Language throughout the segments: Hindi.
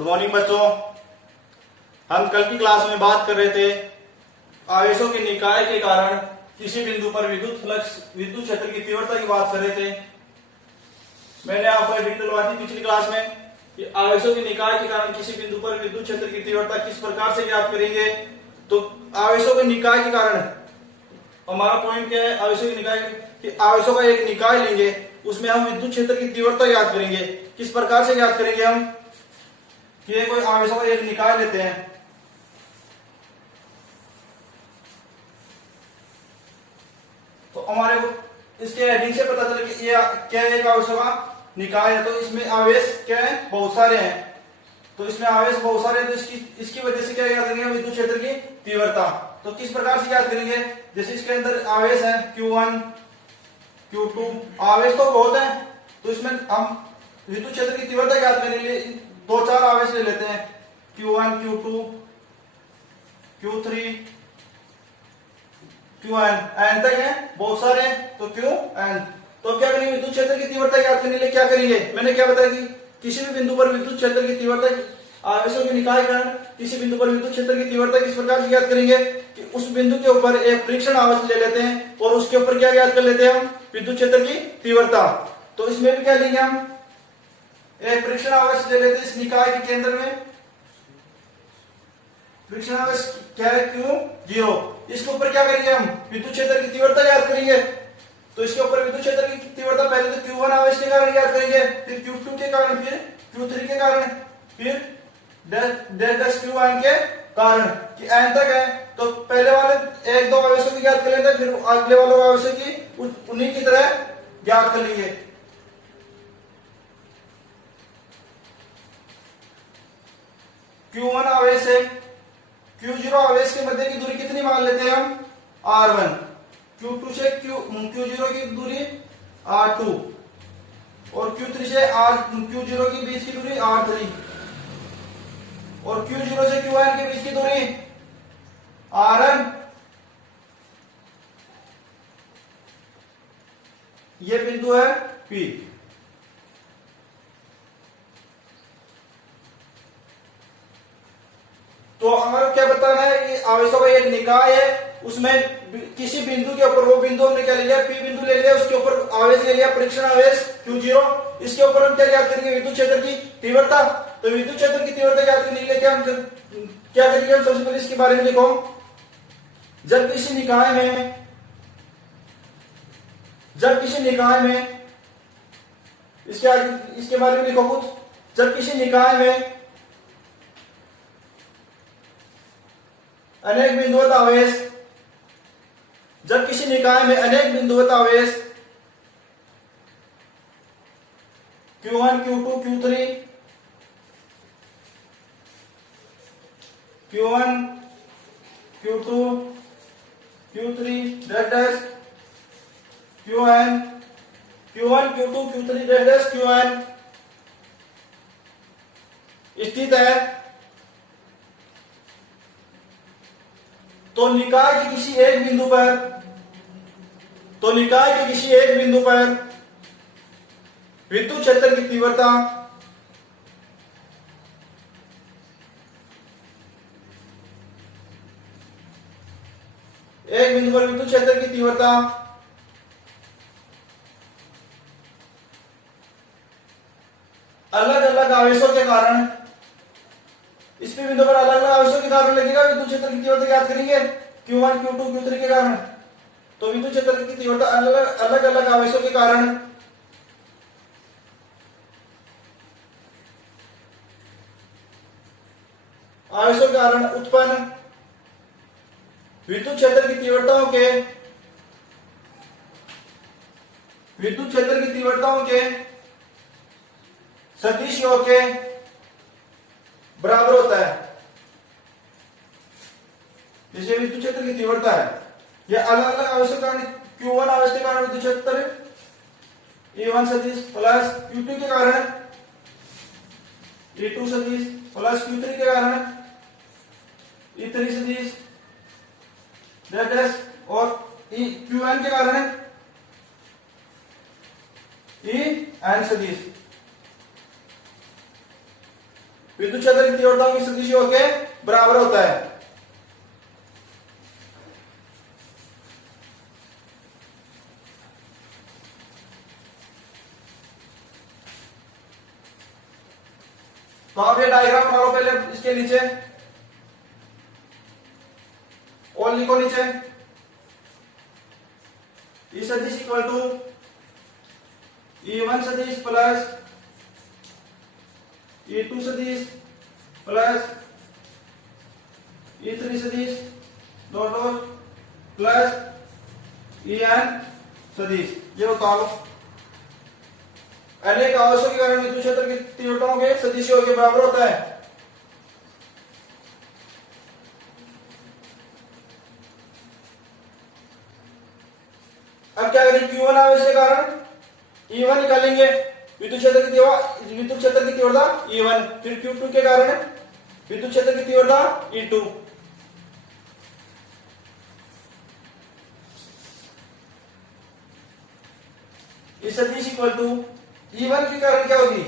गुड मॉर्निंग बच्चों। हम कल की क्लास में बात कर रहे थे आवेशों के निकाय के कारण किसी बिंदु पर विद्युत फ्लक्स विद्युत क्षेत्र की तीव्रता की बात कर रहे थे। मैंने आपको डिटेल बात की पिछली क्लास में कि आवेशों के निकाय के कारण किसी बिंदु पर विद्युत क्षेत्र की तीव्रता किस प्रकार से ज्ञात करेंगे। तो आवेशों के निकाय के कारण हमारा पॉइंट क्या है, आवेशों के निकाय कि आवेशों का एक निकाय लेंगे, उसमें हम विद्युत क्षेत्र की तीव्रता ज्ञात करेंगे। किस प्रकार से ज्ञात करेंगे हम कि कोई आवेशों का एक निकाय लेते हैं, तो हमारे को इसके हेडिंग से पता चले कि ये क्या एक आवेशों का निकाय है। तो इसमें आवेश क्या है, बहुत सारे हैं। तो इसमें आवेश बहुत सारे हैं, तो इसकी वजह से क्या ज्ञात करेंगे, विद्युत क्षेत्र की तीव्रता। तो किस प्रकार से ज्ञात करेंगे, जैसे इसके अंदर आवेश है Q1 Q2, आवेश तो बहुत है, तो इसमें हम विद्युत क्षेत्र की तीव्रता ज्ञात करने के लिए दो चार आवेश ले लेते हैं, Q1 Q2 Q3 Qn, n तक है, बहुत सारे हैं, तो Qn। तो क्या करेंगे, विद्युत क्षेत्र की तीव्रता ज्ञात करने के लिए क्या करेंगे, मैंने क्या बताया कि किसी भी बिंदु पर विद्युत क्षेत्र की तीव्रता आवेशों के निकाय के कारण किसी बिंदु पर विद्युत क्षेत्र की तीव्रता किस प्रकार से ज्ञात करेंगे कि उस बिंदु के ऊपर एक परीक्षण आवेश ले लेते हैं और उसके ऊपर क्या ज्ञात कर लेते हैं, हम विद्युत क्षेत्र की तीव्रता। तो इसमें भी क्या लेंगे, हम एक परीक्षण आवेश ले लेते हैं इस निकाय के केंद्र में। परीक्षण आवेश क्या है, Q0। इसके ऊपर क्या करेंगे, हम विद्युत क्षेत्र की तीव्रता ज्ञात करेंगे। तो इसके ऊपर विद्युत क्षेत्र की तीव्रता पहले तो Q1 आवेश के कारण ज्ञात करेंगे, फिर Q2 के कारण, फिर Q3 के कारण, फिर Qn के कारण कि n तक है। तो पहले वाले एक दो आवेशों की ज्ञात कर लेते हैं, फिर अगले वाले आवेशों की उन्हीं की तरह ज्ञात कर लेंगे। Q1 आवेश है, Q0 आवेश के मध्य की दूरी कितनी मान लेते हैं हम, R1। Q2 से Q0 की दूरी R2 और Q3 से Q0 की बीच की दूरी R3 और Q0 से Qn के बीच की दूरी Rn। ये बिंदु है P। तो हमारा क्या बताना है कि आवेशों का एक निकाय है, उसमें किसी बिंदु के ऊपर, वो बिंदु हमने क्या ले लिया, P बिंदु ले लिया, उसके ऊपर आवेश ले लिया, परीक्षण आवेश Q0। इसके ऊपर हम क्या ज्ञात करेंगे, विद्युत क्षेत्र की तीव्रता। तो विद्युत क्षेत्र की तीव्रता ज्ञात करने के लिए क्या करेंगे, हम सबसे पहले इसके बारे में लिखो। जब किसी निकाय में इसके बारे में लिखो कुछ। जब किसी निकाय में अनेक बिंदुवत आवेश, जब किसी निकाय में अनेक बिंदुवत आवेश Q1 Q2 Q3 Q1 Q2 Q3 dash Qn Q1 Q2 Q3 dash Qn स्थित है, तो निकाय के किसी एक बिंदु पर विद्युत क्षेत्र की तीव्रता अलग अलग आवेशों के कारण, इस पे बिंदु पर अलग अलग आवेशों के कारण लगेगा, विद्युत क्षेत्र की तीव्रता ज्ञात करेंगे Q1 Q2 Q3 के कारण। तो विद्युत क्षेत्र की तीव्रता अलग अलग आवेशों के कारण उत्पन्न विद्युत क्षेत्र की तीव्रताओं के सदिश योग के बराबर होता है। जैसे विद्युत क्षेत्र की तीव्रता है, यह अलग अलग आवेशों के कारण, Q1 आवेश के कारण विद्युत क्षेत्र E1 सदिश प्लस Q2 के कारण E2 सदिश प्लस Q3 के कारण E3 सदिश डैश और Qn के कारण En सदिश। विद्युत क्षेत्र की तीव्रताओं की सदिशियों के बराबर होता है। तो आप ये डायग्राम बना लो पहले इसके नीचे और लिखो नीचे ई सदिश इक्वल टू E1 सदिश प्लस E2 सदिश प्लस E3 सदिश डॉट डॉट प्लस En सदिश। ये बता लो अनेक आवेशों के कारण विद्युत क्षेत्र की तीव्रताओं के सदिशियों के बराबर होता है। अब क्या करें, Q1 आवेश के कारण E1 निकालेंगे, विद्युत क्षेत्र की तीव्रता E1, फिर Q2 के कारण विद्युत क्षेत्र की तीव्रता E2। इस सदिश इक्वल टू E1 के कारण क्या होगी,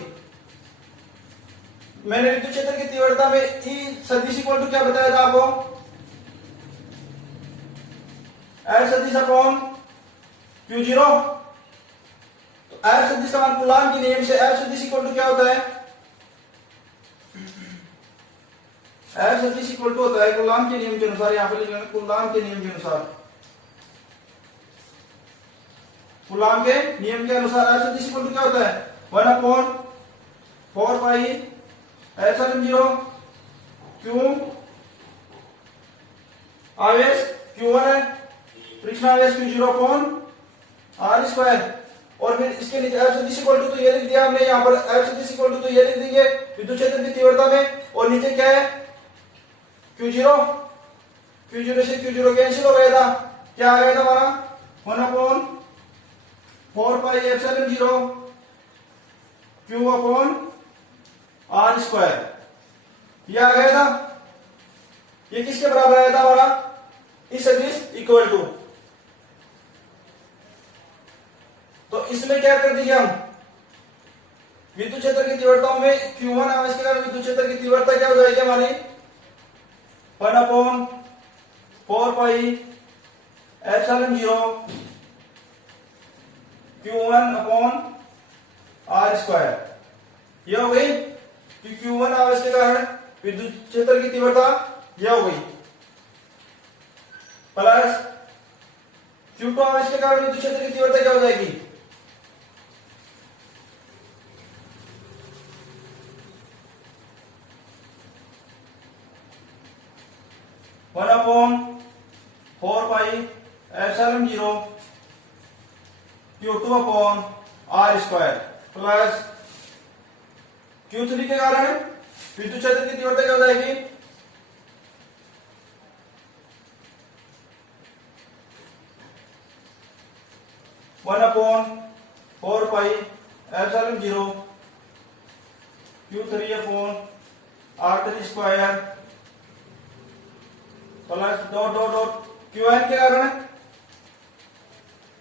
मैंने विद्युत क्षेत्र की तीव्रता में E सदिश इक्वल टू क्या बताया था आपको, L सदिश अपॉन Q0। तो L सदिश समान कूलाम के नियम से L सदिश इक्वल टू क्या होता है, L सदिश इक्वल टू होता है कूलाम के नियम के अनुसार, यहां पर लिख लेंगे कूलाम के नियम के अनुसार, कूलाम के नियम के अनुसार L सदिश इक्वल टू क्या होता है 1/4 पाई एप्सिलॉन 0 Q आवेश Q1 है, परीक्षण आवेश Q0 अपॉन R स्क्वायर। और फिर इसके नीचे L सदिश इक्वल टू तो ये लिख दिया हमने, यहां पर L सदिश इक्वल टू तो ये लिख देंगे विद्युत क्षेत्र की तीव्रता में, और नीचे क्या है Q0 से Q0 कैंसिल हो गया था, क्या आ गया था हमारा 1/4 pi epsilon 0 Q upon R square, ये आ गया था। ये किसके बराबर आया था हमारा, इस सदिश इक्वल टू। तो इसमें क्या कर दिया हम, विद्युत क्षेत्र की तीव्रताओं में Q1 आवेश के कारण विद्युत क्षेत्र की तीव्रता क्या हो जाएगी हमारी 1/4 pi epsilon 0 Q1 upon R square. यह हो गई कि Q1 आवेश के कारण विद्युत क्षेत्र की तीव्रता यह हो गई, प्लस Q2 आवेश के कारण विद्युत क्षेत्र की तीव्रता क्या हो जाएगी 1/4 pi epsilon 0 Q2 upon R square, plus Q3 के कारण विद्युत क्षेत्र की तीव्रता क्या हो जाएगी 1/4 pi epsilon 0 Q3 upon R3 square, plus dot dot dot Qn के कारण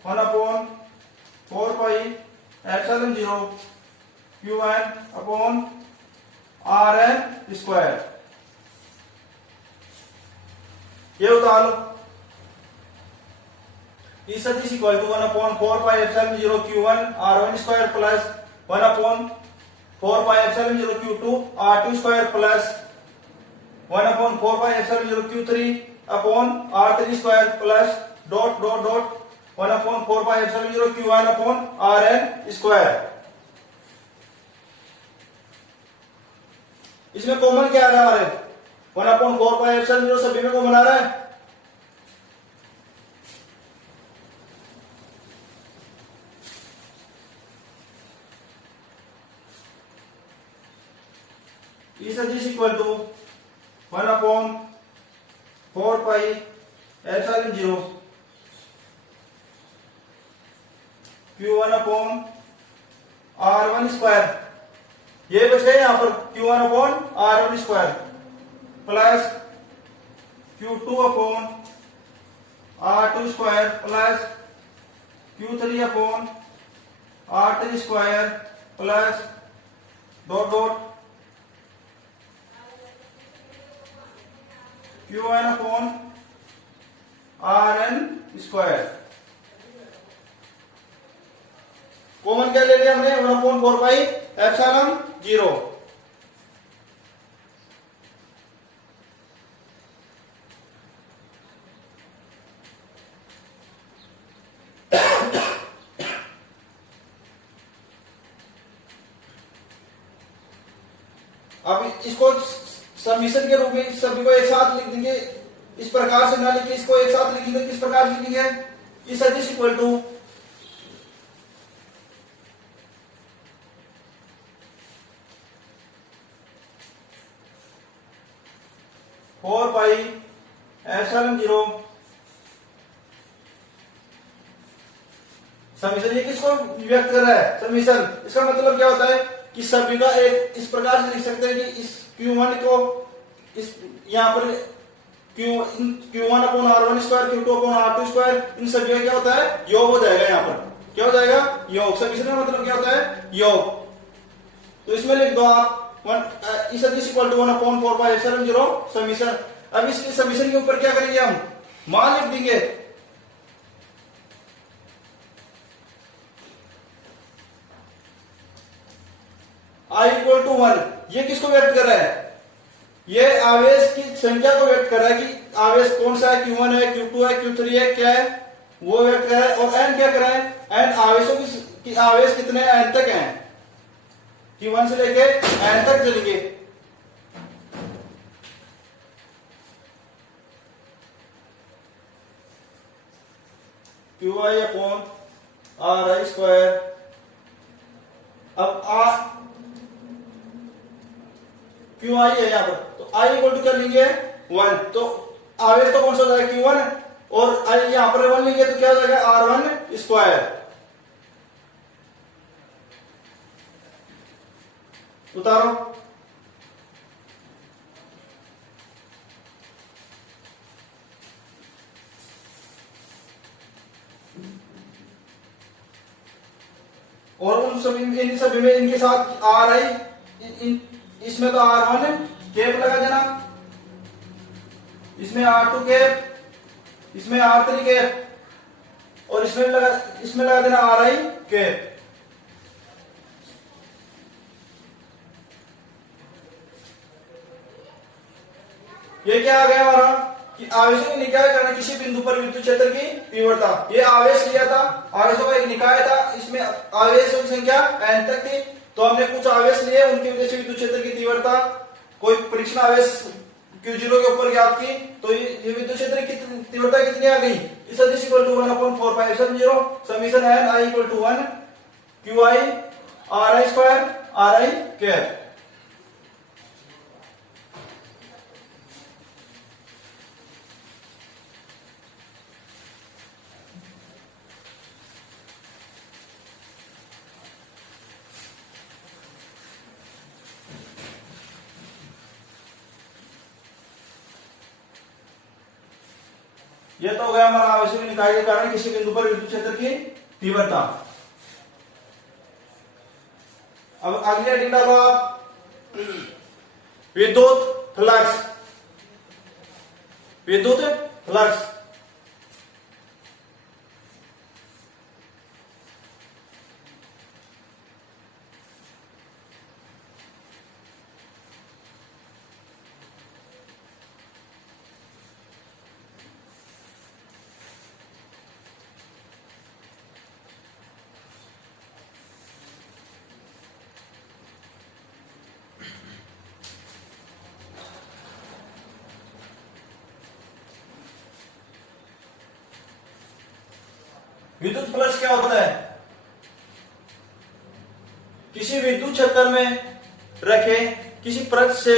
1/4 pi epsilon 0 Qn upon Rn square. ये उतार लो, ई सदिश equal to 1/4 pi epsilon 0 Q1 R1 square plus 1/4 pi epsilon 0 Q2 R2 square plus 1/4 pi epsilon 0 Q3 upon R3 square plus dot dot dot 1/4 pi epsilon 0 Q1 upon Rn square. इसमें कॉमन क्या आ रहा है हमारे 1/4 पाई एप्सिलॉन 0 सभी में कॉमन आ रहा है, ई सदिश equal to 1/4 pi epsilon 0 Q1 upon R1 square, ये बच गए यहां पर Q1 upon R1 square plus Q2 upon R2 square plus Q3 upon R3 square plus dot dot Q N upon R N square. Common क्या ले लिया हमने, 1/4 एप्सिलॉन 0। अब इसको समीशन के रूप में सभी को एक साथ लिख देंगे, इस प्रकार से ना लिखे, इसको एक साथ लिखेंगे, किस प्रकार लिखेंगे, कि सदिश equal to four pi epsilon 0 summation. ये किसको व्यक्त कर रहा है, समीशन। इसका मतलब क्या होता है कि सभी का एक इस प्रकार से लिख सकते हैं कि इस Q1 को इस यहां पर Q1 upon R1 square, Q2 upon R2 square, इन सभी का क्या होता है, योग हो जाएगा। यहां पर क्या हो जाएगा, योग। समीशन का मतलब क्या होता है, योग। तो इसमें लिख दो आप is equal to 1/4 epsilon 0 summation. अब इसके समीशन के ऊपर क्या करेंगे, हम मान लिख देंगे। I इक्वल टू 1, ये किसको व्यक्त कर रहा है, ये आवेश की संख्या को व्यक्त कर रहा है कि आवेश कौन सा है, Q1 है, Q2 है, Q3 है, क्या है वो व्यक्त कर रहा है। और n क्या कर रहा है, n आवेशों की आवेश कितने n तक हैं, Q1 से लेके n तक चलेंगे। QI upon RI square. अब QI है यहां पर, तो I इक्वल टू कर लेंगे 1, तो आवेश तो कौन सा हो जाएगा, Q1, और I यहां पर 1 लेंगे तो क्या हो जाएगा, R1 स्क्वायर। उतारो, और उन सभी इन सभी में इनके साथ आर आई, इसमें तो R1 कैप लगा देना, इसमें R2 कैप, इसमें R3 कैप, और इसमें लगा देना RI कैप। ये क्या आ गया हमारा कि आवेशों की निकाय करना किसी बिंदु पर विद्युत क्षेत्र की तीव्रता। ये आवेश लिया था, आवेशों का एक निकाय था, इसमें आवेशों की संख्या n तक थी। तो हमने कुछ आवेश लिए, उनकी वजह से विद्युत क्षेत्र की तीव्रता कोई परीक्षण आवेश Q0 के ऊपर ज्ञात की, तो ये विद्युत क्षेत्र की तीव्रता कितनी आ गई, इस सदिश equal to 1/4 epsilon 0 summation n I equal to 1 QI RI square RI cap. ये तो हो गया हमारा आवेशों की निकाय के कारण किसी बिंदु पर विद्युत क्षेत्र की तीव्रता। अब अगले हेडिंग डालो आप, विद्युत फ्लक्स। विद्युत फ्लक्स विद्युत फ्लक्स क्या होता है, किसी विद्युत क्षेत्र में रखे किसी पृष्ठ से,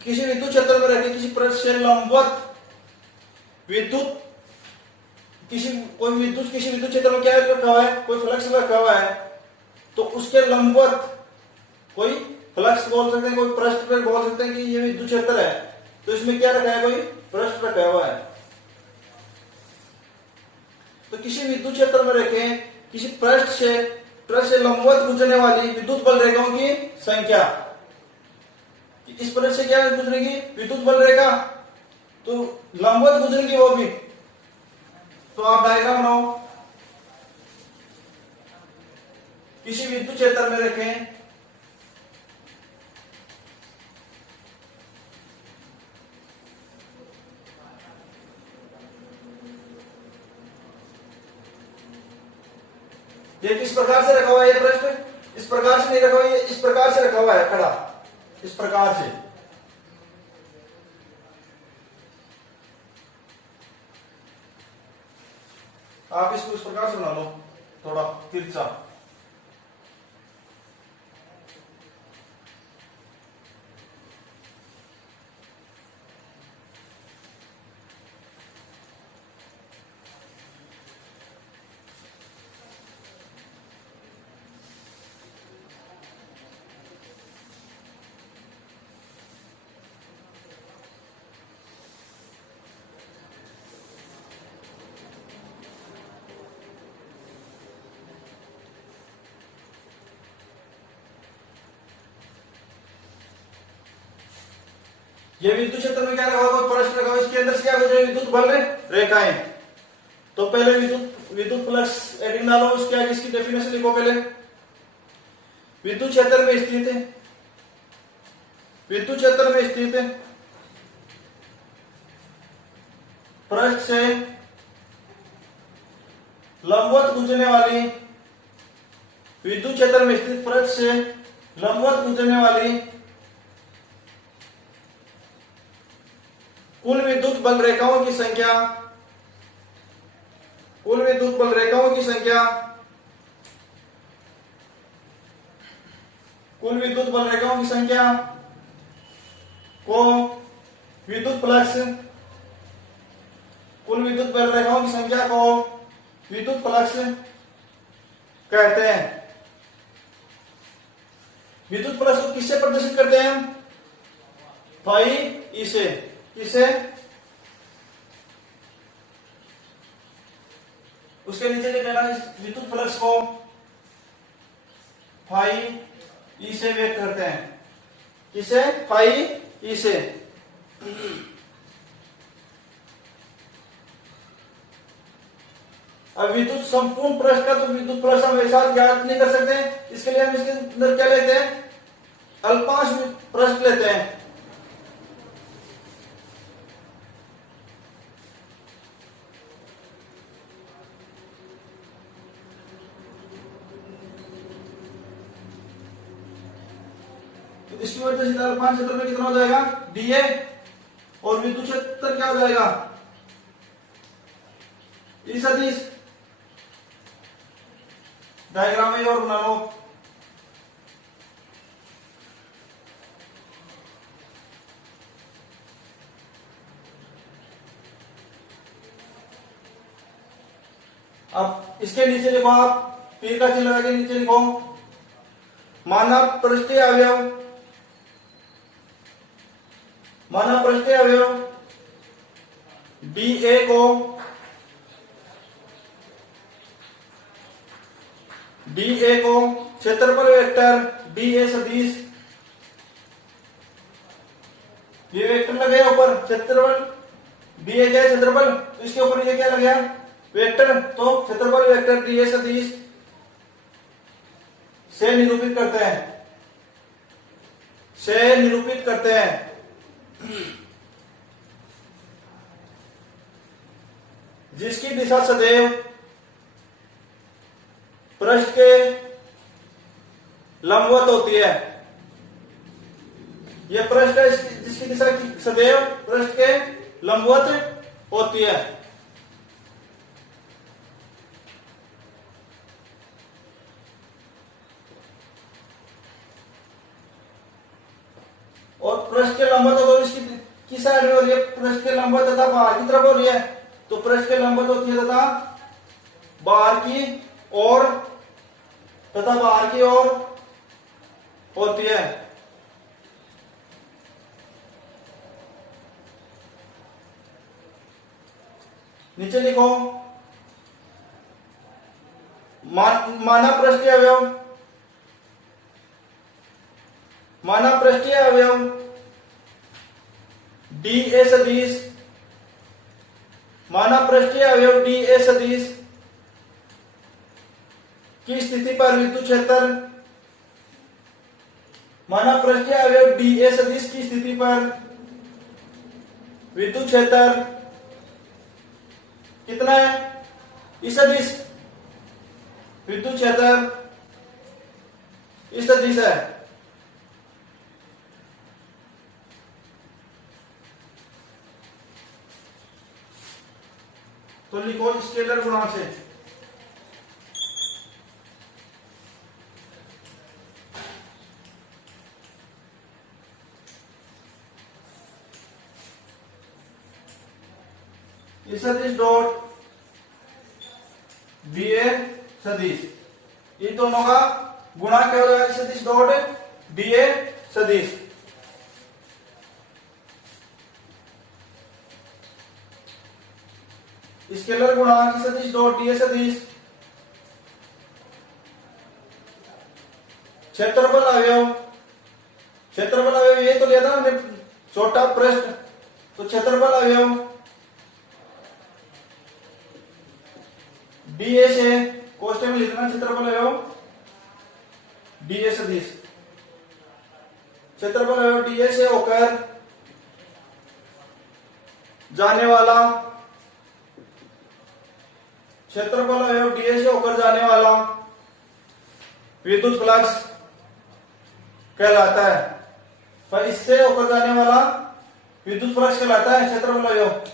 किसी विद्युत क्षेत्र में रखे किसी पृष्ठ से लंबवत विद्युत, किसी विद्युत क्षेत्र में क्या रखा हुआ है, कोई फ्लक्स रखा हुआ है, तो उसके लंबवत कोई फ्लक्स बोल सकते हैं, कोई पृष्ठ पर बोल सकते हैं कि ये विद्युत क्षेत्र है, तो इसमें क्या रखा है, कोई पृष्ठ रखा हुआ है। तो किसी विद्युत क्षेत्र में रखे किसी पृष्ठ से लंबवत गुजरने वाली विद्युत बल रेखाओं की संख्या, इस पृष्ठ से क्या गुजरेगी, विद्युत बल रेखा, तो लंबवत गुजरेगी वो भी। तो आप डायग्राम बनाओ, किसी विद्युत क्षेत्र में रखें ये किस प्रकार से रखा हुआ है, ये प्रश्न इस प्रकार से नहीं रखा हुआ, ये इस प्रकार से रखा हुआ है खड़ा, इस प्रकार से। आप इसको इस प्रकार से बना लो, थोड़ा तिरछा। ये विद्युत क्षेत्र में क्या लगा हुआ, प्रश्न लगा हुआ, इसके अंदर से क्या हो जाए, विद्युत बल रेखाएं। तो पहले विद्युत फ्लक्स एडिंग डालो, उसके आगे इसकी डेफिनेशन लिखो। पहले विद्युत क्षेत्र में स्थित है, विद्युत क्षेत्र में स्थित है पृष्ठ से लंबवत गुजरने वाली, विद्युत क्षेत्र में स्थित पृष्ठ से लंबवत गुजरने वाली कुल विद्युत बल रेखाओं की संख्या, कुल विद्युत बल रेखाओं की संख्या, कुल विद्युत बल रेखाओं की संख्या को विद्युत फ्लक्स, कुल विद्युत बल रेखाओं की संख्या को विद्युत फ्लक्स कहते हैं। विद्युत फ्लक्स को किससे प्रदर्शित करते हैं हम, फाई ई से। किसे, उसके नीचे लिख लेना विद्युत फ्लक्स को फाई ई से व्यक्त करते हैं। किसे, फाई ई से। अब विद्युत संपूर्ण पृष्ठ का तो विद्युत फ्लक्स हम एक साथ ज्ञात नहीं कर सकते, इसके लिए हम इसके अंदर क्या लेते हैं, अल्पांश पृष्ठ लेते हैं। इसकी वजह से अल्पांश क्षेत्र में कितना हो जाएगा, डीए, और विद्युत क्षेत्र क्या हो जाएगा, ई सदिश। डायग्राम में और बना लो। अब इसके नीचे लिखो, आप तीर का चिन्ह लगा के नीचे लिखो, माना पृष्ठीय अवयव, माना पृष्ठीय अवयव डीए को, डीए को क्षेत्रफल वेक्टर डीए सदिश, ये वेक्टर लगे ऊपर क्षेत्रफल, डीए क्या है क्षेत्रफल, तो इसके ऊपर ये क्या लग गया वेक्टर, तो क्षेत्रफल वेक्टर डीए सदिश से निरूपित करते हैं, से निरूपित करते हैं। जिसकी दिशा सदैव पृष्ठ के लंबवत होती है, यह पृष्ठ है जिसकी दिशा सदैव पृष्ठ के लंबवत होती है। और पृष्ठ के लंबवत तो इसकी किस साइड में हो रही है, पृष्ठ के लंबवत तथा बाहर की तरफ हो रही है, तो पृष्ठ के लंबवत होती है तथा बाहर की ओर, तथा बाहर की ओर होती है। नीचे लिखो, माना पृष्ठीय अवयव, माना पृष्ठीय अवयव डी ए सदिश माना पृष्ठीय अवयव डी ए सदिश की स्थिति पर विद्युत क्षेत्र, माना पृष्ठीय अवयव डी ए सदिश की स्थिति पर विद्युत क्षेत्र कितना है? इस सदिश विद्युत क्षेत्र इस सदिश है। तो लिखो स्केलर गुणांक से। इस सदिश डॉट बी ए सदिश, इन दोनों का गुणा क्या हो जाएगा? इस सदिश डॉट बी ए सदिश। स्केलर गुणांक सदिश डॉट डी ए सदिश क्षेत्रफल अवयव, क्षेत्रफल अवयव ये तो लिया था हमने छोटा पृष्ठ, तो क्षेत्रफल अवयव डी ए से कोष्ठक में लिखना क्षेत्रफल अवयव डी ए सदिश, क्षेत्रफल अवयव डी ए से होकर जाने वाला, क्षेत्रफल अवयव डी ए से होकर जाने वाला विद्युत फ्लक्स कहलाता है। पर इससे होकर जाने वाला विद्युत फ्लक्स कहलाता है क्षेत्रफल अवयव।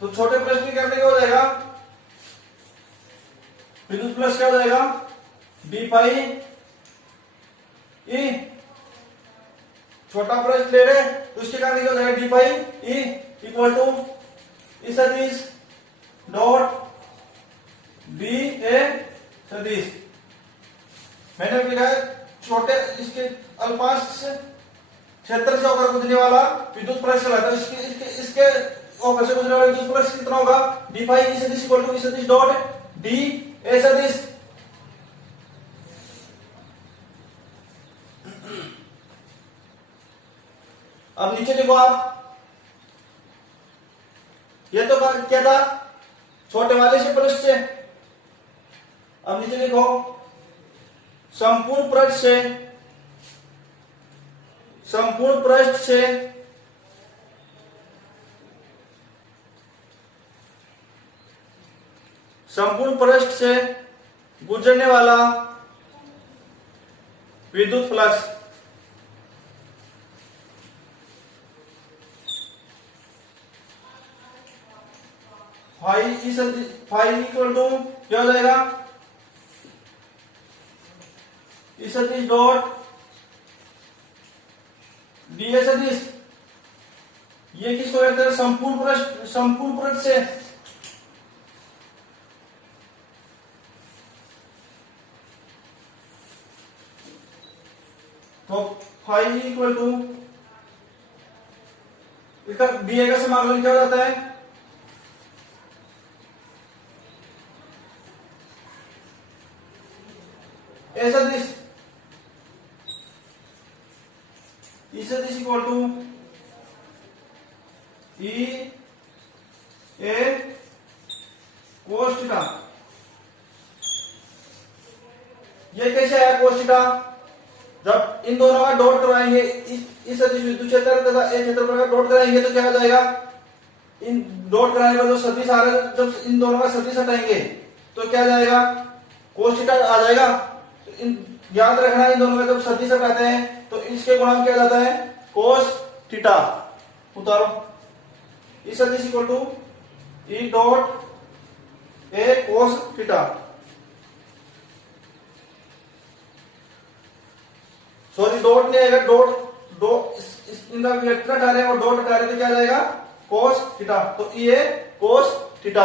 तो छोटे प्लस की करने क्या हो जाएगा? विद्युत प्लस क्या हो जाएगा? डी पाई ई, छोटा प्लस ले रहे तो उसके करने क्या हो जाएगा? D pi E equal to E सदिश डॉट बी ए सदिश। मैंने लिखा है छोटे इसके अल्पांश क्षेत्र से होकर गुजरने वाला विद्युत प्लस कहलाता है। इसके और से गुजरने वाला विद्युत फ्लक्स कितना होगा? डी फाई ई सदिश इक्वल टू ई सदिश डॉट डी ए सदिश। अब नीचे लिखो आप, ये तो क्या था? छोटे वाले से पृष्ठ से। अब नीचे लिखो संपूर्ण पृष्ठ से, संपूर्ण पृष्ठ से संपूर्ण पृष्ठ से गुजरने वाला विद्युत फ्लक्स फाई इक्वल टू क्या हो जाएगा? ई सदिश डॉट डी ए सदिश। ये किसको कहते हैं? संपूर्ण पृष्ठ से। तो फाई इक्वल टू इसका बी ए का समाकलन क्या हो जाता है? ए सदिश ई सदिश equal to E A cos theta. ये कैसे आया कोस थीटा? जब इन दोनों का डॉट करवाएंगे, इस सदिश विद्युत क्षेत्र तथा एक क्षेत्रफल का डॉट कराएंगे तो क्या हो जाएगा? इन डॉट कराने पर जो सदिश आ रहा है, जब इन दोनों का सदिश हटाएंगे तो क्या जाएगा? कोस थीटा आ जाएगा। तो इन याद रखना, इन दोनों का जब सदिश हटाते हैं तो इसके गुणांक क्या जाता है? Cos theta. उतारो, ई सदिश equal to E dot A cos theta. Sorry dot नहीं आएगा, इनका वेक्टर हटा रहे हैं और डॉट हटा रहे हैं तो क्या जाएगा? Cos theta. तो ये कोस थीटा।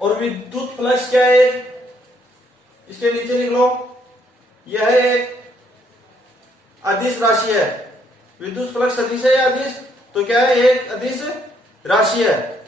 और विद्युत फ्लक्स क्या है? इसके नीचे लिख लो, यह एक अदिश राशि है। विद्युत फ्लक्स अदिश है या अदिश? तो क्या है, एक अदिश राशि है।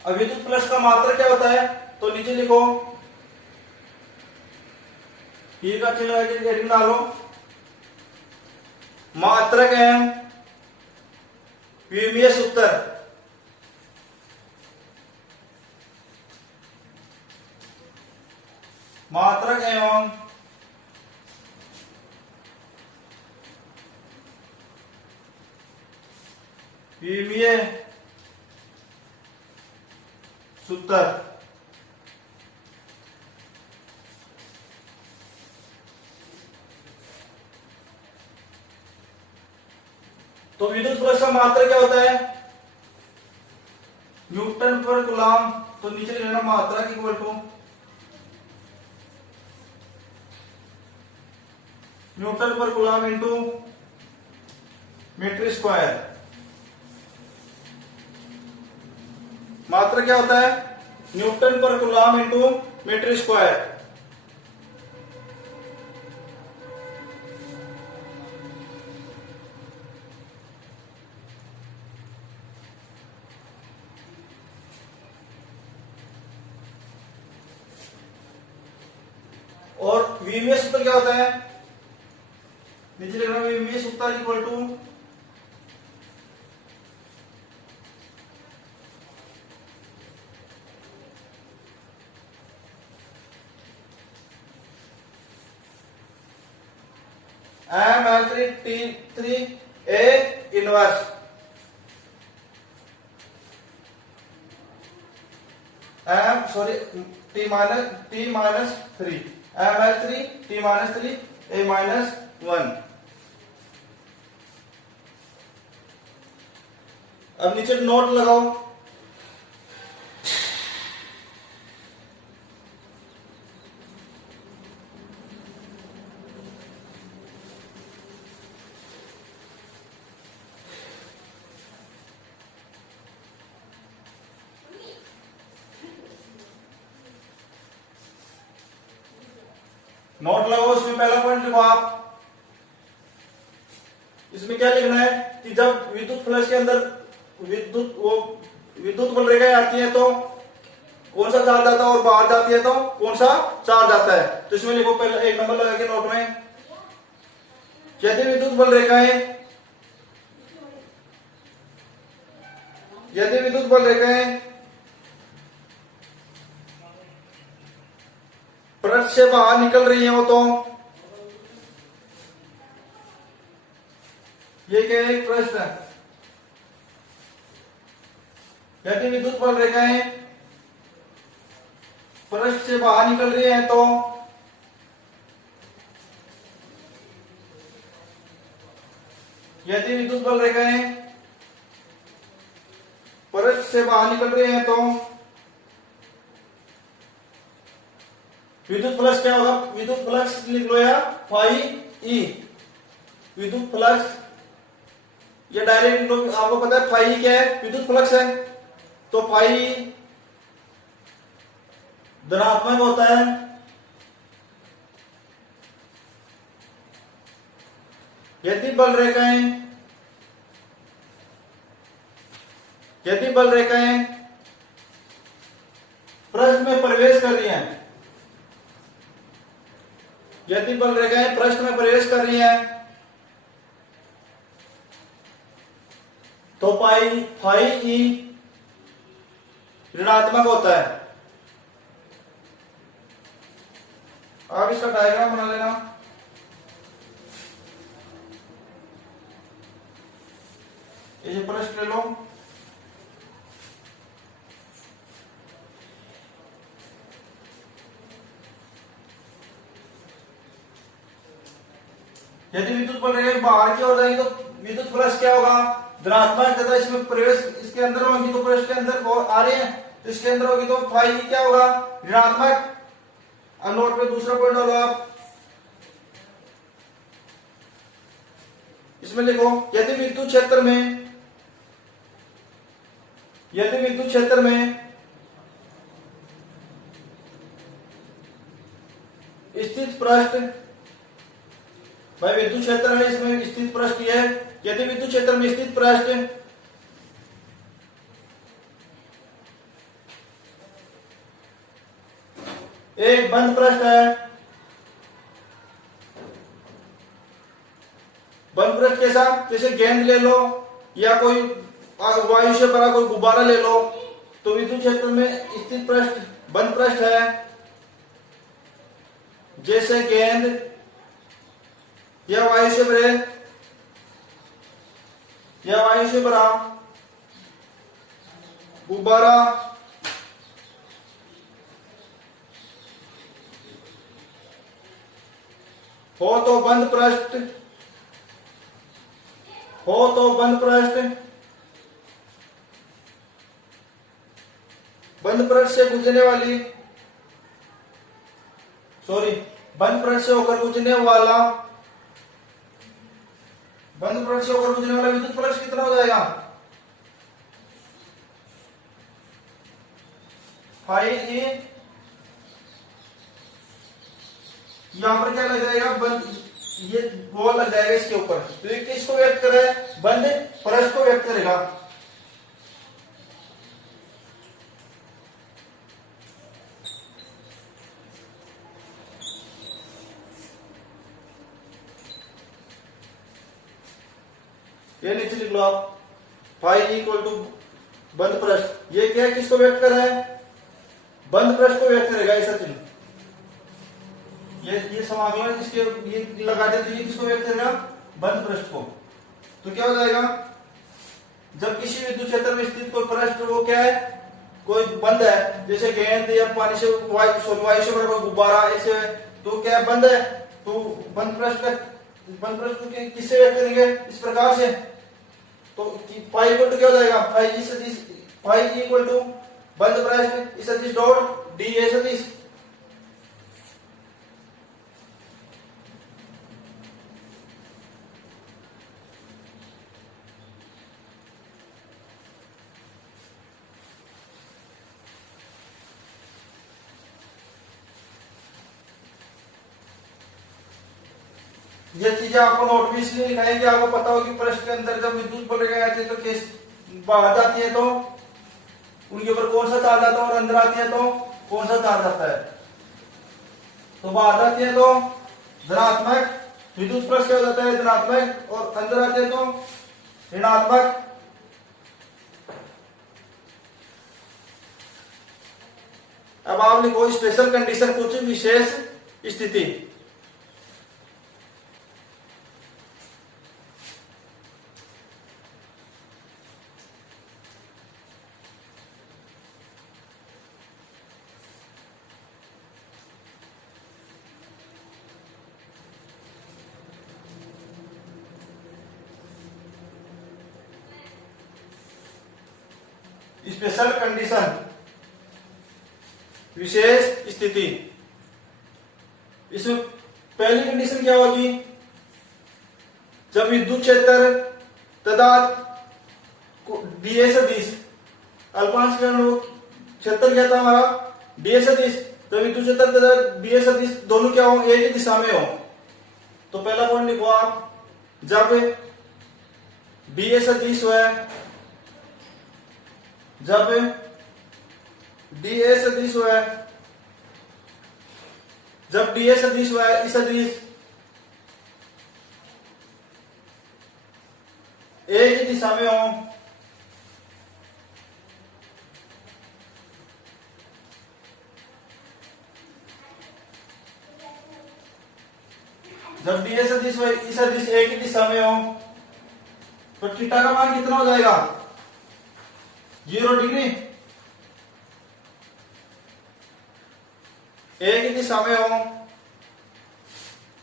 अब विद्युत फ्लक्स का मात्रक क्या होता है? तो नीचे लिखो, ई का चिन्ह हेडिंग डालो, मात्रक एवं विमीय सूत्र। मात्रक एवं विमीय सूत्र। तो विद्युत फ्लक्स का मात्रक क्या होता है? न्यूटन पर कूलम। तो नीचे लिख लेना मात्रक इक्वल टू न्यूटन पर कूलम इंटू मीटर स्क्वायर। मात्रक क्या होता है? न्यूटन पर कूलम इंटू मीटर स्क्वायर। और विमीय सूत्र क्या होता है? नीचे लिख रहा हूं, विमीय सूत्र equal to mL3T3A inverse T minus 3 mL3 T minus 3 A minus 1। अब नीचे नोट लगाओ, नोट लगाओ। इसमें पहला पॉइंट लिखो आप। इसमें क्या लिखना है कि जब विद्युत फ्लक्स के अंदर विद्युत बल रेखाएं आती है तो कौन सा चार्ज आता है, और बाहर जाती है तो कौन सा चार्ज आता है। तो इसमें लिखो, पहले एक नंबर लगा के नोट में, यदि विद्युत बल रेखाएं पृष्ठ से बाहर निकल रही हो तो ये क्या है, एक प्रश्न है। यदि विद्युत बल रेखाएं पृष्ठ से बाहर निकल रही हैं तो यदि विद्युत बल रेखाएं पृष्ठ से बाहर निकल रही हैं तो विद्युत फ्लक्स क्या होगा? विद्युत फ्लक्स लिख लो या फाई ई। विद्युत फ्लक्स ये डायरेक्ट आपको पता है फाई क्या है? विद्युत फ्लक्स है। तो फाई धनात्मक होता है यदि बल रेखाएं पृष्ठ में प्रवेश कर रही हैं। यदि बल रेखाएं पृष्ठ में प्रवेश कर रही हैं तो फाई ई ऋणात्मक होता है। आप इसका डायग्राम बना लेना। ये पृष्ठ ले लो, यदि विद्युत बल रेखा बाहर की ओर जाएगी तो विद्युत फ्लक्स क्या होगा, धनात्मक तथा इसमें प्रवेश इसके अंदर होगी तो प्रवेश के अंदर आ रहे हैं तो इसके अंदर होगी तो फाई क्या होगा, ऋणात्मक। अब नोट पे दूसरा पॉइंट डालो आप, इसमें लिखो यदि विद्युत क्षेत्र में स्थित पृष्ठ, भाई विद्युत क्षेत्र है इसमें स्थित पृष्ठ है, यदि विद्युत क्षेत्र में स्थित पृष्ठ एक बंद पृष्ठ है, बंद पृष्ठ कैसा, जैसे गेंद ले लो या कोई वायु से भरा कोई गुब्बारा ले लो, तो विद्युत क्षेत्र में स्थित पृष्ठ बंद पृष्ठ है, जैसे गेंद या वायु से भरा गुब्बारा, हो तो बंद पृष्ठ, बंद पृष्ठ से गुजरने वाली, बंद पृष्ठ से होकर गुजरने वाला विद्युत फ्लक्स कितना हो जाएगा, फाई ई, यहां पर क्या लग जाएगा, बंद, ये वो लग जाएगा इसके ऊपर, तो ये किसको व्यक्त करे, बंद पृष्ठ को व्यक्त करेगा। ये नीचे लिख लो आप, फाई इक्वल टू बंद पृष्ठ, ये क्या है, किसको व्यक्त कर रहा है, बंद पृष्ठ को व्यक्त करेगा, ऐसा चिन्ह, ये समाकलन इसके ये लगा दे तो ये किसको व्यक्त करेगा, बंद पृष्ठ को। तो क्या हो जाएगा, जब किसी विद्युत क्षेत्र में स्थित कोई पृष्ठ वो क्या है, कोई बंद है, जैसे गेंद या पानी से वायु से भरा कोई गुब्बारा ऐसे, तो क्या है, बंद है, तो बंद पृष्ठ को किससे व्यक्त करेंगे, इस प्रकार से, तो फाई इक्वल टू क्या हो जाएगा, फाई इक्वल टू बंद पृष्ठ इस सदिश डॉट डी ए सदिश, ये चीजें आपको नोट भी इसलिए लिखाई कि आपको पता हो कि पृष्ठ के अंदर जब विद्युत बल रेखा आती है तो केस बाहर जाती है तो उनके ऊपर कौन सा चार्ज आता है, और अंदर आती है तो कौन सा चार्ज आता है, तो बाहर जाती है तो धनात्मक, विद्युत पृष्ठ क्या हो जाता है, धनात्मक, और अंदर आते हैं तो ऋणात्मक। अब आप लिखो स्पेशल कंडीशन, कुछ विशेष स्थिति, स्पेशल कंडीशन, विशेष स्थिति। इसमें पहली कंडीशन क्या होगी, जब विद्युत क्षेत्र तथा डीए सदिश, अल्पांश क्षेत्र क्या था हमारा, डीए सदिश, तो विद्युत क्षेत्र तथा डीए सदिश दोनों क्या हो, एक ही दिशा में हो। तो पहला पॉइंट लिखो आप, जब डीए सदिश है, जब डीए सदिश है, जब डीए सदिश है, इस सदिश एक ही दिशा में हो, जब डीए सदिश है, इस सदिश एक ही दिशा में हो, तो थीटा का मान कितना हो जाएगा, 0 डिग्री, एक ही दिशा में हो,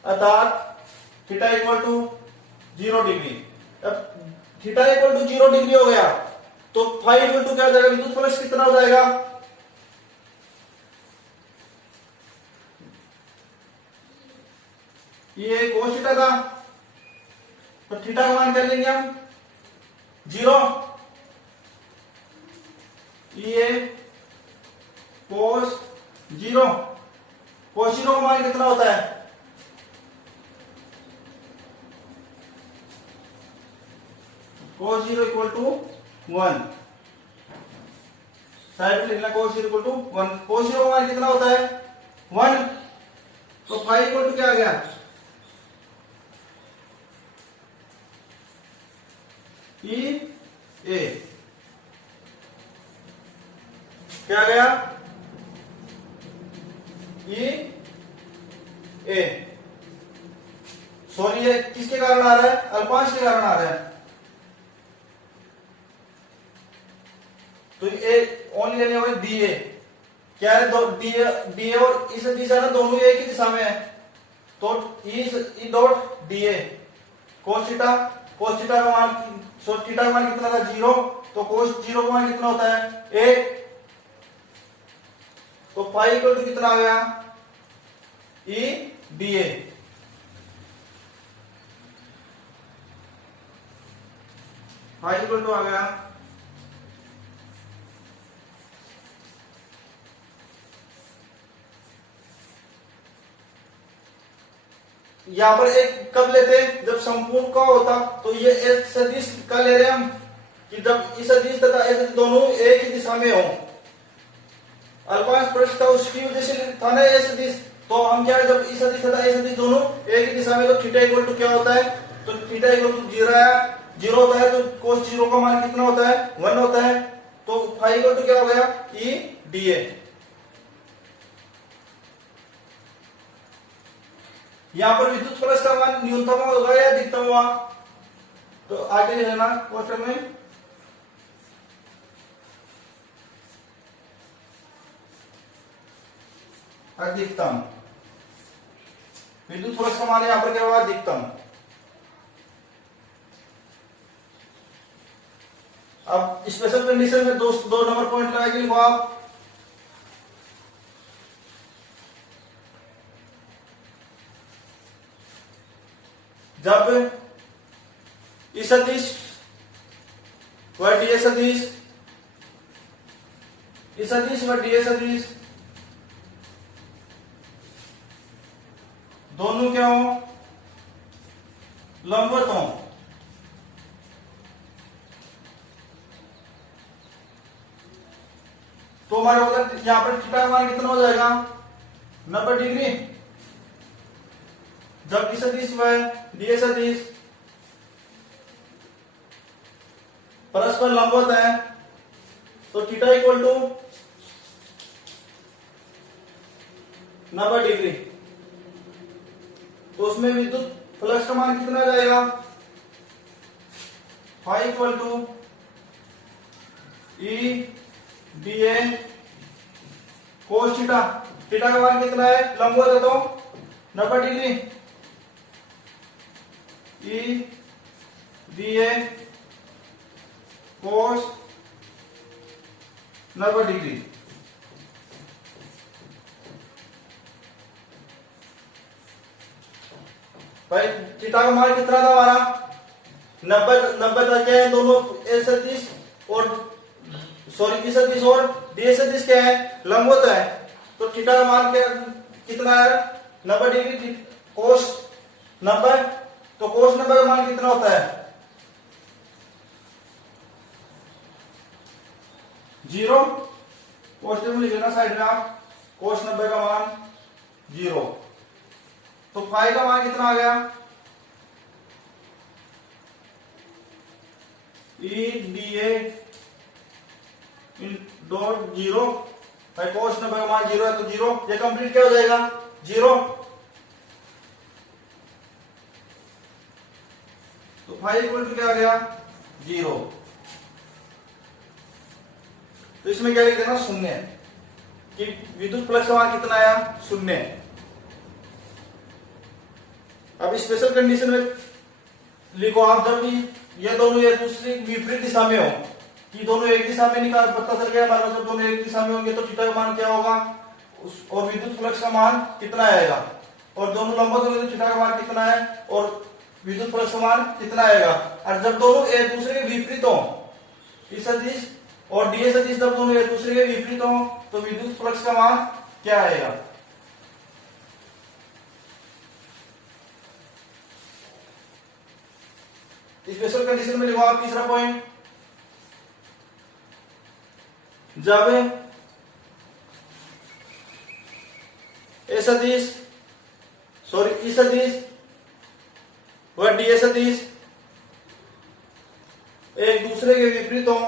अर्थात थीटा इक्वल टू 0 डिग्री। अब थीटा इक्वल टू 0 डिग्री हो गया तो फाई इक्वल टू क्या हो जाएगा, विद्युत फ्लक्स कितना हो जाएगा, ये कोस थीटा था, तो थीटा का मान क्या लेंगे हम 0, ये कोस 0, कोस 0 का मान कितना होता है, कोस 0 इक्वल टू 1, साइड में लिखना कोस 0 इक्वल टू 1, कोस 0 का मान कितना होता है 1, तो फाई इक्वल टू क्या आ गया, ई ए, क्या गया ई ए, सॉरी ये किसके कारण आ रहा है, अल्पांश के कारण आ रहा है, तो ए ओनली लेने होगा डी ए, क्या है दो डी ए और इस दिशा ना दोनों एक ही दिशा में है, तो E dot D A cos theta का मान, सो थीटा का मान कितना था 0, तो कोस 0 का मान कितना होता है 1, तो फाई इक्वल टू कितना आ गया E D A, phi equal to आ गया यहां पर एक कब लेते जब संपूर्ण का होता, तो ये एक सदिश का ले रहे हैं हम कि जब इस सदिश तथा इस सदिश दोनों एक ही दिशा में हो, अल्पांश पृष्ठ था उसकी वजह से था ना ये सदिश, तो हम क्या है जब इस सदिश तथा इस सदिश दोनों एक ही दिशा में, तो थीटा इक्वल टू क्या होता है, तो थीटा इक्वल टू 0 होता है, तो कोस 0 का मान कितना होता है 1 होता है, तो फाई इक्वल टू क्या हो गया ई डी ए। यहां पर विद्युत फ्लक्स का मान न्यूनतम होगा या अधिकतम हुआ, तो आगे लिखना क्वेश्चन में अधिकतम, विद्युत फ्लक्स का मान यहां पर क्या हुआ अधिकतम। अब स्पेशल कंडीशन में दो नंबर पॉइंट लगा के लिखो आप, जब इस सदिश व डी सदिश, इस सदिश व डी सदिश दोनों क्या हो लंबवत हो, तो हमारे होगा यहां पर थीटा का मान कितना हो जाएगा 90 डिग्री, जब इस सदिश व डी सदिश परस्पर लंबवत है, तो थीटा इक्वल टू 90 डिग्री, तो उसमें विद्युत फ्लक्स का मान कितना जाएगा, phi equal to E D A cos theta, theta का मान कितना है लंबवत है तो 90 degree, E D A cos 90 degree. भाई थीटा का मान कितना था हमारा 90 था, क्या है दोनों ए सदिश और सॉरी ई सदिश और डी सदिश क्या है लंबवत है, तो थीटा का मान क्या कितना है 90 डिग्री, कोस 90, तो कोस 90 का मान कितना होता है 0, पॉजिटिव में लिख लेना साइड में आप, कोस 90 का मान 0, तो फाई का मान कितना आ गया ई डी ए डॉट 0, भाई कोस 90 का मान 0 है तो 0, ये कंप्लीट क्या हो जाएगा 0, तो फाई इक्वल टू क्या आ गया 0, तो इसमें क्या लिख देना 0 कि विद्युत फ्लक्स का मान कितना आया 0। अब स्पेशल कंडीशन में लिखो आप, जब ये दोनों एक दूसरे विपरीत दिशा में हो, कि दोनों एक दिशा में निकाल पता चल गया हमारा, जब दोनों एक दिशा में होंगे तो थीटा का मान क्या होगा और विद्युत फ्लक्स का मान कितना आएगा, और दोनों लंबवत होंगे तो थीटा का मान कितना है और विद्युत फ्लक्स का मान कितना आएगा। और जब दोनों एक दूसरे के विपरीत हो, ई सदिश और डी सदिश जब दोनों एक दूसरे के विपरीत हो तो विद्युत फ्लक्स का मान क्या आएगा। स्पेशल कंडीशन में लिखो आप तीसरा पॉइंट, जब ए सदिश सॉरी ई सदिश व डी सदिश एक दूसरे के विपरीत हो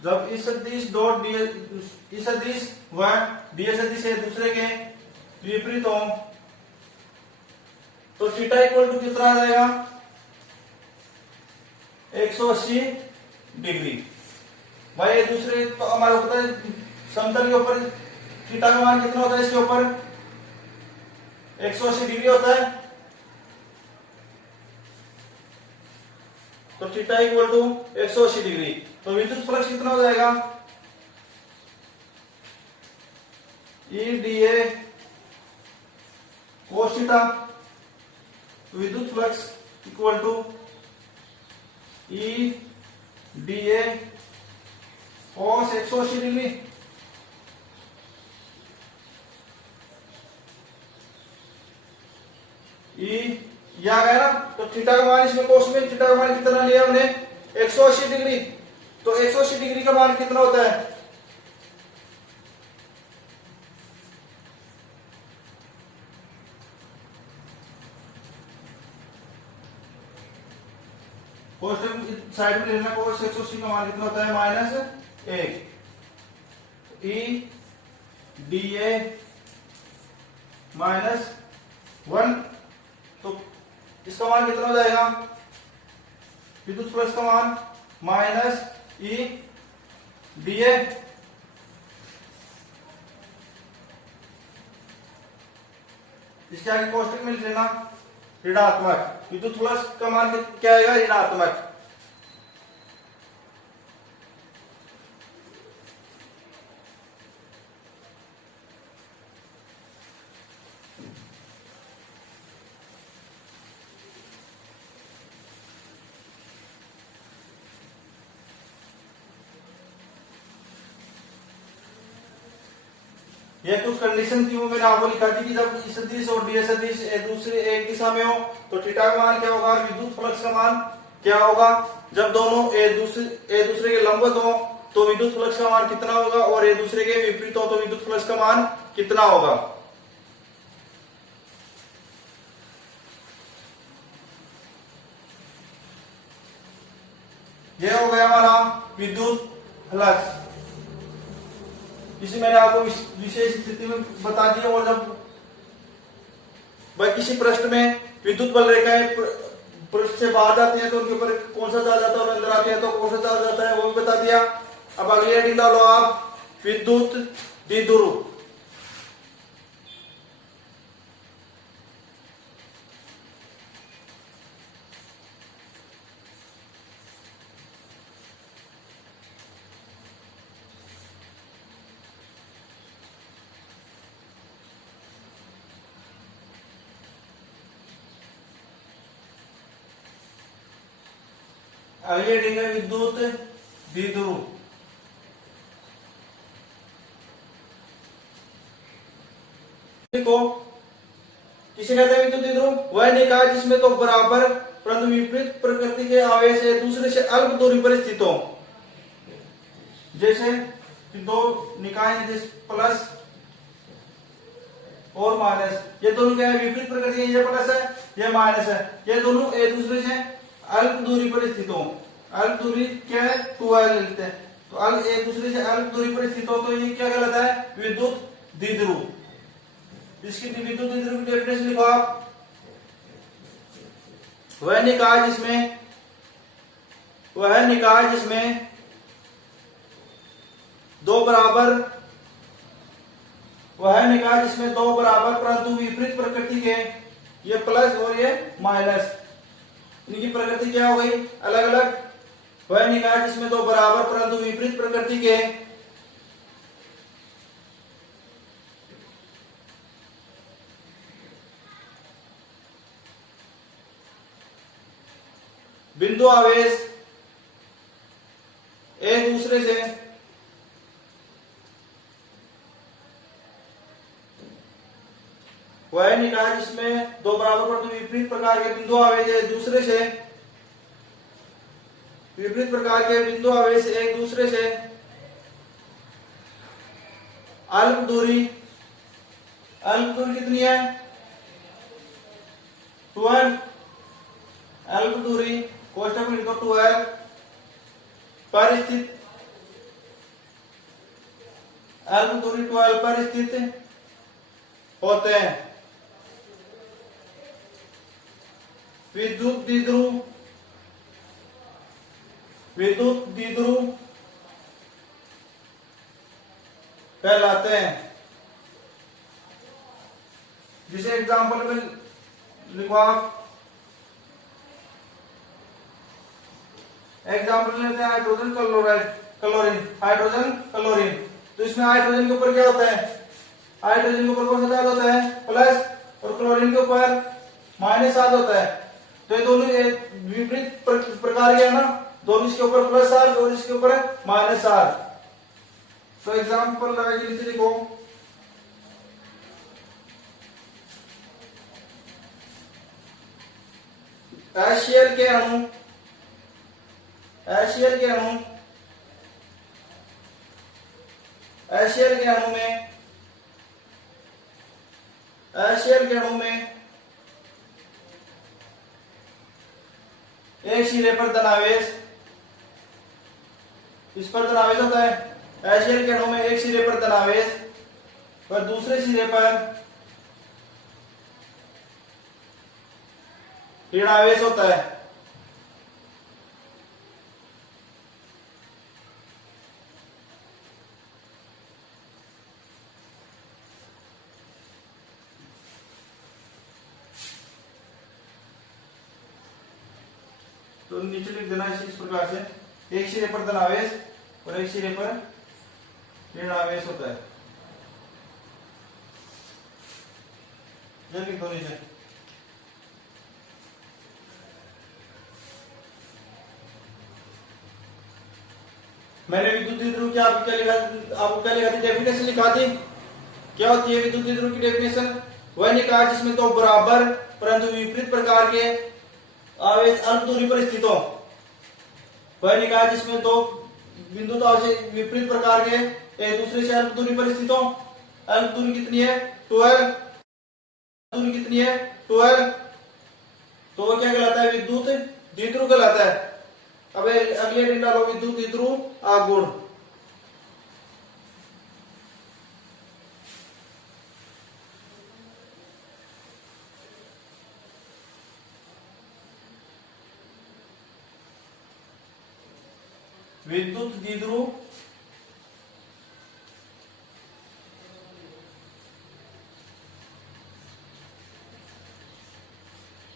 जब ई सदिश डॉट डी ई सदिश व डी सदिश एक दूसरे के विपरीत हो तो थीटा इक्वल टू कितना आ जाएगा 180 डिग्री। भाई एक दूसरे तो हमारा पता है समतल के ऊपर थीटा का मान कितना होता है, इसके ऊपर 180 डिग्री होता है, तो थीटा इक्वल टू 180 डिग्री। तो विद्युत फ्लक्स कितना हो जाएगा E D A cos theta, विद्युत flux equal to E D A cos 180 degree. E या गया ना, तो थीटा का मान इसमें कोस में थीटा का मान कितना लिया हमने 180 डिग्री, तो 180 डिग्री का मान कितना होता है कोस साइड में लेना, कोस 180 का मान कितना होता है -1 ई डी ए -1, तो इसका मान कितना हो जाएगा विद्युत फ्लक्स का मान -E डी ए। इसके आगे कोष्टक में लिख लेना ऋणात्मक, विद्युत फ्लक्स का मान क्या आएगा ऋणात्मक। ये कुछ कंडीशन थी वो मैंने आपको लिखा थी कि जब ई सदिश और डी सदिश एक दिशा में हो तो थीटा का मान क्या होगा और विद्युत फ्लक्स का मान क्या होगा। जब दोनों एक दूसरे के लंबवत हो तो विद्युत फ्लक्स का मान कितना होगा, और एक दूसरे के विपरीत हो तो विद्युत फ्लक्स का मान कितना होगा। यह हो गया हमारा विद्युत फ्लक्स। इसी मैंने आपको विशेष स्थिति में बता दिया। और जब किसी पृष्ठ में विद्युत बल रेखाएं पृष्ठ से बाहर जाती हैं तो उनके ऊपर कौन सा चार्ज आता है और अंदर आती है तो कौन सा चार्ज आता है वो भी बता दिया। अब अगली हेडिंग डालो आप विद्युत द्विध्रुव। अगली हेडिंग है विद्युत द्विध्रुव। को किसे कहते हैं विद्युत द्विध्रुव? वह निकाय जिसमें तो बराबर परंतु विपरीत प्रकृति के आवेश एक दूसरे से अल्प दूरी पर स्थित हो। जैसे दो निकाय जैसे प्लस और माइनस, ये दोनों क्या है विपरीत प्रकृति है, ये प्लस है ये माइनस है, ये दोनों एक दूसरे से अल्प दूरी पर स्थित हो। अल्प दूरी क्या है 2l लेते हैं, तो अल्प एक दूसरे से अल्प दूरी पर स्थित हो तो ये क्या कहलाता है विद्युत द्विध्रुव। इसकी विद्युत द्विध्रुव की डेफिनेशन लिखो आप। वह निकाय जिसमें दो बराबर वह निकाय जिसमें दो बराबर परंतु विपरीत प्रकृति के, ये प्लस और ये माइनस, इनकी प्रकृति क्या हो गई अलग अलग। वह निकाय जिसमें दो बराबर परंतु विपरीत प्रकृति के बिंदु आवेश एक दूसरे से वह निकाय जिसमें दो बराबर परंतु विपरीत प्रकार के बिंदु आवेश एक दूसरे से, विपरीत प्रकार के बिंदु आवेश एक दूसरे से अल्प दूरी कितनी है 12, अल्प दूरी कोष्टक में लिखो 12 पर स्थित, अल्प दूरी 12 पर स्थित होते हैं। विद्युत द्विध्रुव कहलाते हैं। जिसे एग्जाम्पल में लिखो आप, एग्जाम्पल लेते हैं हाइड्रोजन क्लोरीन। तो इसमें हाइड्रोजन के ऊपर क्या होता है, हाइड्रोजन के ऊपर कौन सा चार्ज होता है प्लस, और क्लोरीन के ऊपर माइनस चार्ज होता है। तो ये दोनों विपरीत प्रकार के है ना, दोनों इसके ऊपर प्लस चार्ज और इसके ऊपर माइनस चार्ज। तो एग्जाम्पल लगा के नीचे लिखो, HCl के अणु में एक सिरे पर धनावेश, इस पर धनावेश होता है। HCl के अणु में एक सिरे पर धनावेश और दूसरे सिरे पर ऋणावेश होता है। तो नीचे लिख देना इस प्रकार से, एक सिरे पर धनावेश और एक सिरे पर ऋणावेश होता है। लिख दो नीचे। मैंने विद्युत द्विध्रुव की आपको क्या लिखा थी, डेफिनेशन लिखा थी। क्या होती है विद्युत द्विध्रुव की डेफिनेशन, वह निकाय जिसमें दो बराबर परंतु विपरीत प्रकार के आवेश अल्प दूरी पर स्थित हो। वह निकाय जिसमें दो बिंदु आवेश विपरीत प्रकार के एक दूसरे से अल्प दूरी पर स्थित हो। अल्प दूरी कितनी है 12, दूरी कितनी है 12। तो वह क्या कहलाता है, विद्युत द्विध्रुव कहलाता है। अब अगले दिन डालो विद्युत द्विध्रुव आगुण। विद्युत द्विध्रुव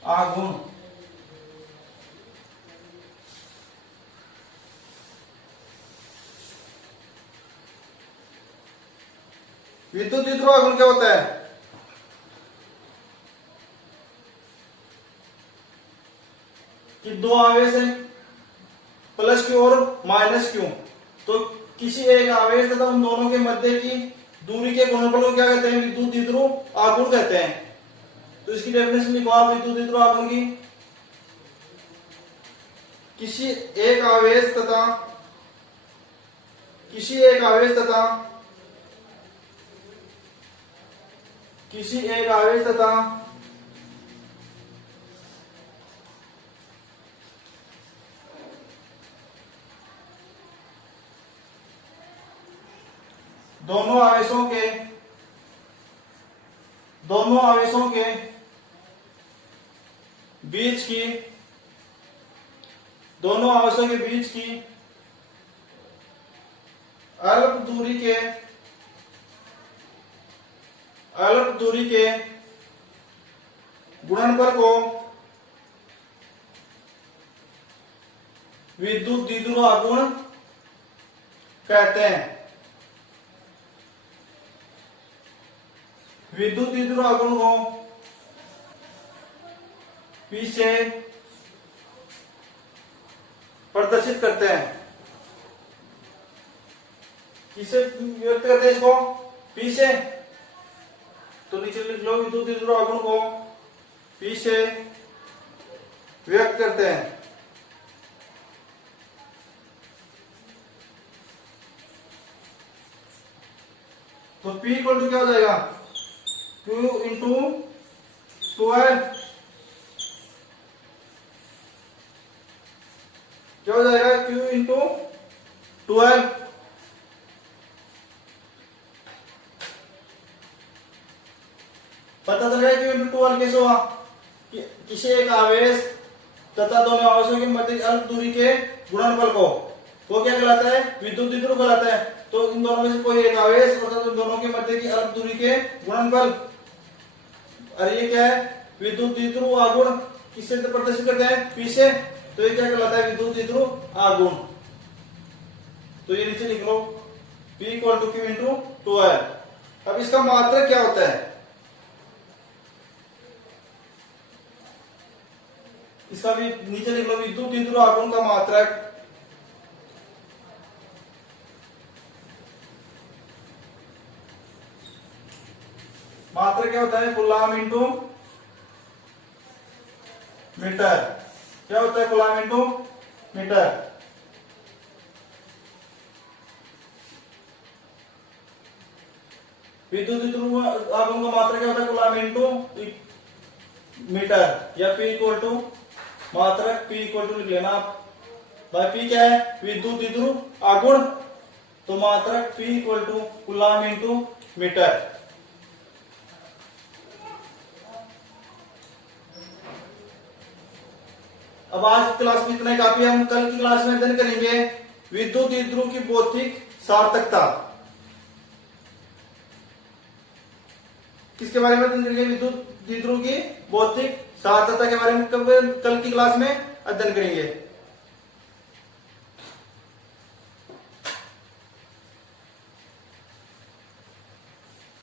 आगुण। विद्युत द्विध्रुव आगुण क्या होता है, कि दो आवेश है प्लस क्यू और माइनस क्यू, तो किसी एक आवेश तथा उन दोनों के मध्य की दूरी के गुणनफल को क्या कहते हैं, विद्युत द्विध्रुव आगुण कहते हैं। तो इसकी डेफिनेशन लिखो आप विद्युत द्विध्रुव आगुण की, किसी एक आवेश तथा दोनों आवेशों के बीच की अल्प दूरी के गुणनफल को विद्युत द्विध्रुव आघूर्ण कहते हैं। विद्युत द्विध्रुव आघूर्ण को P से प्रदर्शित करते हैं। किससे व्यक्त करते हैं इसको? P से। तो नीचे लिख लो, विद्युत द्विध्रुव आघूर्ण को P से व्यक्त करते हैं। तो P इक्वल टू क्या हो जाएगा? Q इंटू 12 क्या हो जाएगा? Q into 12। पता चल गया Q इंटू 12 कैसे हुआ? किसी एक आवेश तथा दोनों आवेशों के मध्य अल्प दूरी के गुणनफल को वो क्या कहलाता है? विद्युत द्विध्रुव कहलाता है। तो इन दोनों में से कोई एक आवेश अर्थात इन दोनों के मध्य की अल्प दूरी के गुणनफल, और ये क्या है? विद्युत द्विध्रुव आघूर्ण किससे प्रदर्शित करते हैं? P से। तो ये क्या कहलाता है? विद्युत द्विध्रुव आघूर्ण। तो ये नीचे लिख लो, P equal to Q into 12। अब इसका मात्रक क्या होता है? इसका भी नीचे लिख लो, विद्युत द्विध्रुव आघूर्ण का मात्रक क्या होता है? Coulomb into metre. क्या होता है? Coulomb into metre. विद्युत द्विध्रुव आघूर्ण का मात्रक क्या होता है? कूलाम इंटू मीटर, या P इक्वल टू मात्रक P इक्वल टू लिख लेना भाई। P क्या है? विद्युत द्विध्रुव आघूर्ण। तो मात्रक P equal to coulomb into metre. अब आज की क्लास में इतना ही काफी। हम कल की क्लास में अध्ययन करेंगे विद्युत द्विध्रुव की भौतिक सार्थकता। किसके बारे में अध्ययन करेंगे? विद्युत द्विध्रुव की भौतिक सार्थकता के बारे में कल की क्लास में अध्ययन करेंगे।